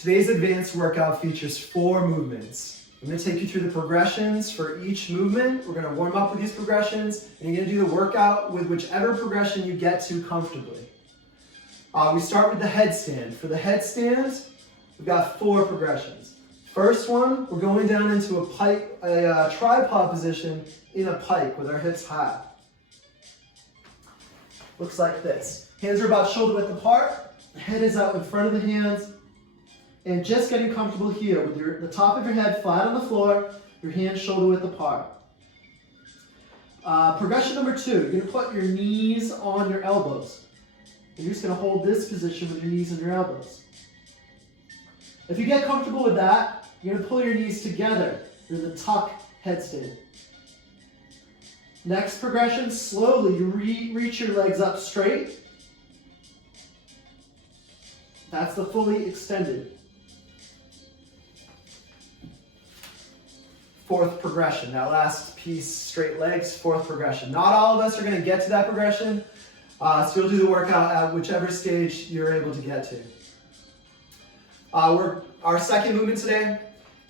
Today's advanced workout features 4 movements. I'm going to take you through the progressions for each movement. We're going to warm up with these progressions, and you're going to do the workout with whichever progression you get to comfortably. We start with the headstand. For the headstand, we've got 4 progressions. First one, we're going down into a tripod position in a pike with our hips high. Looks like this. Hands are about shoulder width apart. The head is out in front of the hands. And just getting comfortable here with the top of your head flat on the floor, your hands shoulder width apart. Progression number 2, you're going to put your knees on your elbows. And you're just going to hold this position with your knees and your elbows. If you get comfortable with that, you're going to pull your knees together through the tuck headstand. Next progression, slowly you reach your legs up straight. That's the fully extended. 4th progression. That last piece, straight legs, 4th progression. Not all of us are going to get to that progression, so you'll do the workout at whichever stage you're able to get to. Our second movement today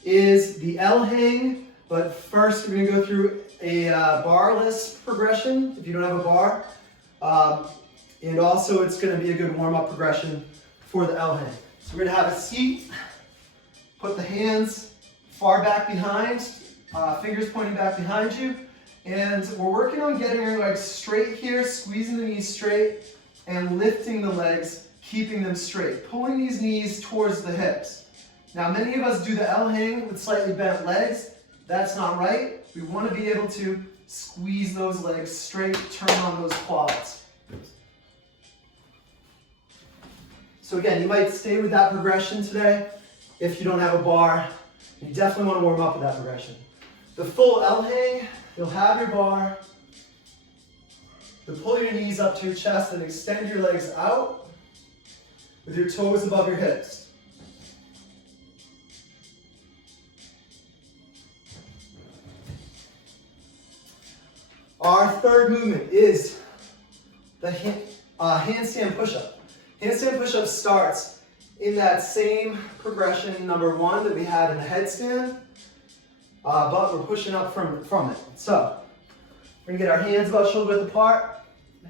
is the L hang, but first we're going to go through a barless progression if you don't have a bar, and also it's going to be a good warm-up progression for the L hang. So we're going to have a seat, put the hands far back behind, fingers pointing back behind you, and we're working on getting our legs straight here, squeezing the knees straight, and lifting the legs, keeping them straight, pulling these knees towards the hips. Now, many of us do the L hang with slightly bent legs. That's not right. We want to be able to squeeze those legs straight, turn on those quads. So again, you might stay with that progression today if you don't have a bar. You definitely want to warm up with that progression. The full L hang, you'll have your bar. You'll pull your knees up to your chest and extend your legs out with your toes above your hips. Our third movement is the handstand push-up. Handstand push-up starts in that same progression, number 1, that we had in the headstand, but we're pushing up from it. So, we're going to get our hands about shoulder width apart,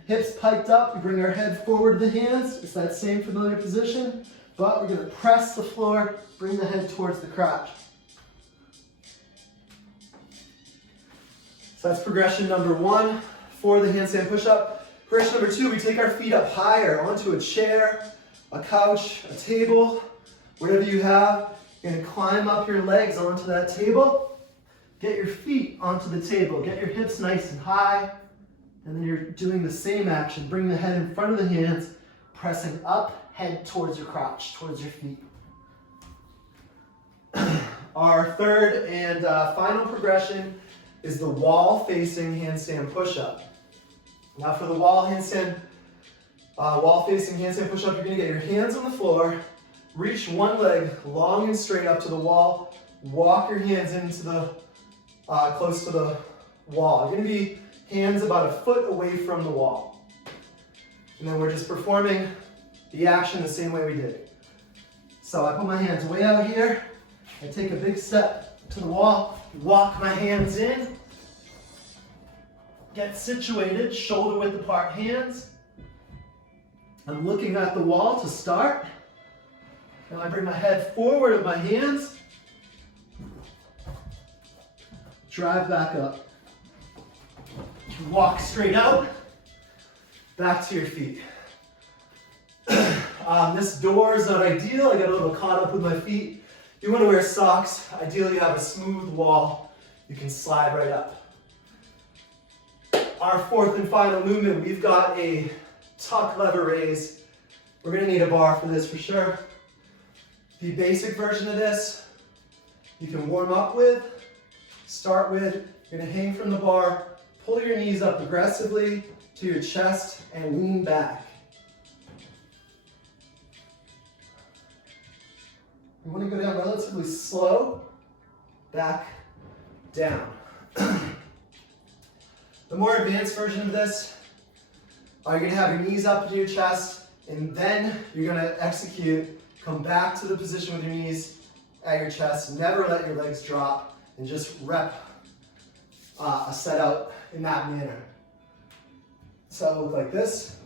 hips piked up, we bring our head forward to the hands. It's that same familiar position, but we're going to press the floor, bring the head towards the crotch. So that's progression number 1 for the handstand push-up. Progression number 2, we take our feet up higher onto a chair, a couch, a table, whatever you have. You're going to climb up your legs onto that table. Get your feet onto the table. Get your hips nice and high. And then you're doing the same action. Bring the head in front of the hands, pressing up, head towards your crotch, towards your feet. Our third and final progression is the wall-facing handstand push-up. Now for the wall-facing handstand push-up, you're going to get your hands on the floor, reach one leg long and straight up to the wall, walk your hands into the close to the wall. You're going to be hands about a foot away from the wall. And then we're just performing the action the same way we did. So I put my hands way out here, I take a big step to the wall, walk my hands in, get situated, shoulder width apart hands. I'm looking at the wall to start. Now I bring my head forward of my hands, drive back up. Walk straight out, back to your feet. This door is not ideal. I got a little caught up with my feet. You want to wear socks. Ideally, you have a smooth wall. You can slide right up. Our fourth and final movement, we've got a tuck lever raise. We're going to need a bar for this for sure. The basic version of this, you can warm up with, start with, you're going to hang from the bar, pull your knees up aggressively to your chest and lean back. You want to go down relatively slow, back, down. The more advanced version of this, you're going to have your knees up to your chest, and then you're going to execute Come back to the position with your knees at your chest. Never let your legs drop, and just rep a set out in that manner. So it will look like this.